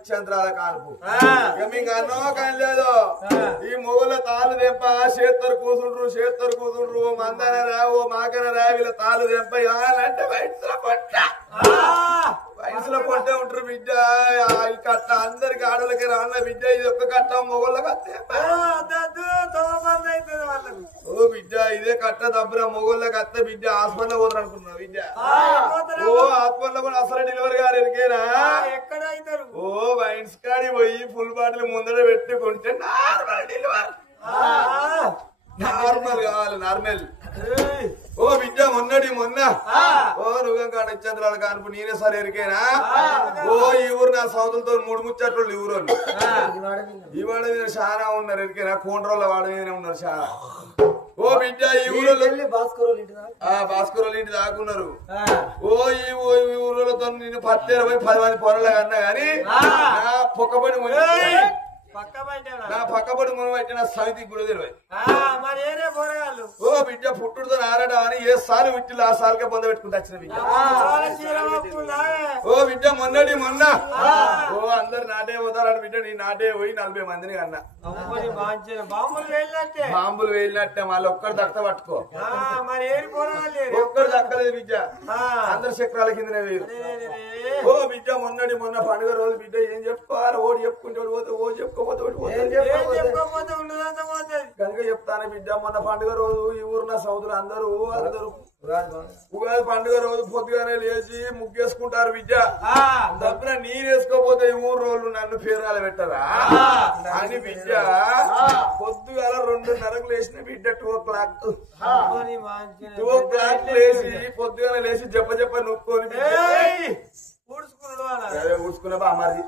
నిశ్చంద్రాల కాల్పు మీకు అన్నో కానీ లేదు ఈ మొగుల తాళ్ళు దెంప చేత్తరు కూతుండ్రు మందన రావు మాకన రా వీళ్ళ తాళ్ళు దెంప అంటే వయసులో పొట్టే ఉంటారు బిడ్డ ఈ కట్ట అందరికి ఆడలకి రాన్న బిడ్డ ఇది ఒక్క కట్ట మొగోళ్ళకి ఓ బిడ్డ ఇదే కట్ట దబ్బున మొగోళ్ళకి అత్త బిడ్డ హాస్పిటల్ పోతారు అనుకున్నా బిడ్డ ఓ హాస్పిటల్ కూడా అసలు డెలివరీ గారు ఎరికేనా ఎక్కడ అవుతారు ఓ వైన్స్ కాడి పోయి ఫుల్ బాటిల్ ముందర పెట్టుకుంటే నార్మల్ డెలివరీ నార్మల్ కావాలి నార్మల్ ఓ బిడ్డ మొన్న ఓ నువ్వు కాడ చంద్రాలు కానుపు నేనే సరే ఎరికేనా ఓ ఈ ఊరు నా సౌతులతో 3 ముచ్చట్లు ఈ ఊరు ఈ వాడ మీద చాలా ఉన్నారు ఎరికేనా కోండ్రోళ్ళ వాడ మీదనే ఉన్నారు చాలా ఓ బిడ్డ ఈ ఊరిలో భాస్కర్ ఇంటి దాకున్నారు ఓ ఈ ఊరితో నేను 10 మంది పొరలు అన్నా గాని నా పొక్కబడి నా పక్కబడి మనం పెట్టిన సమితికి కూడా తెలియదు ఓ బిడ్డ పుట్టుడుతో ఆరడా అని ఏ సార్లు విట్టిలు ఆ సార్కే పొంద పెట్టుకుంటూ వచ్చిన బిడ్డ ఓ బిడ్డ మొన్న ఓ అందరు నాటే పోతారు బిడ్డ నీ నాటే పోయి 40 మందిని అన్నా బాంబులు వేలినట్టే మళ్ళీ ఒక్కడు దక్క పట్టుకో ఒక్కడు దక్కలేదు బిడ్డ అందరు చక్రాల కిందనే వేరు ఓ బిడ్డ మొన్న పండుగ రోజు బిడ్డ ఏం చెప్పుకోవాలి ఓడి చెప్పుకుంటే పోతే ఓ చెప్పుకోపోతే కనుక చెప్తాను బిడ్డ మొన్న పండుగ రోజు ఈ ఊరున్న సౌదులు అందరూ ఉగాది పండుగ రోజు పొద్దుగానే లేచి ముగ్గేసుకుంటారు బిడ్డ తప్పున నీరేసుకోపోతే ఈ ఊరు రోజులు నన్ను పేరాలు పెట్టరా అని బిడ్డ పొద్దుగాల 2:30కు లేచిన బిడ్డ 2 o'clock లేచి పొద్దుగాల లేచి జప్ప నొక్కొని ఊడ్చుకున్నా బామాది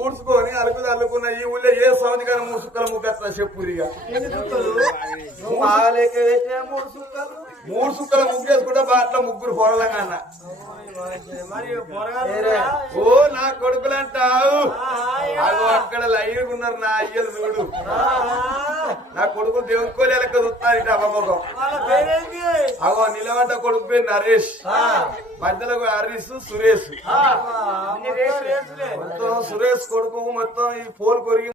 ఊడ్చుకొని అల్లుకున్న ఈ ఊళ్ళో ఏ సౌంది కానీ 3 సుక్కల ముగ్గేస్తా చెప్పుదిగా 3 సుక్కల ముగ్గేసుకుంటే బాట్ల ముగ్గురు పొరలంగా అన్న ఓ నా కొడుకులు అంటావు అగో అక్కడ లైన్ ఉన్నారు నా అయ్యలు చూడు నా కొడుకు దేవుకోలే లెక్క చూస్తారు ఇటు అవ్వమొఖం అగో నిలబడ్డ కొడుకు పేరు నరేష్ మధ్యలో హరీష్ సురేష్ మొత్తం సురేష్ కొడుకు మొత్తం ఈ పోల్ కొరిగి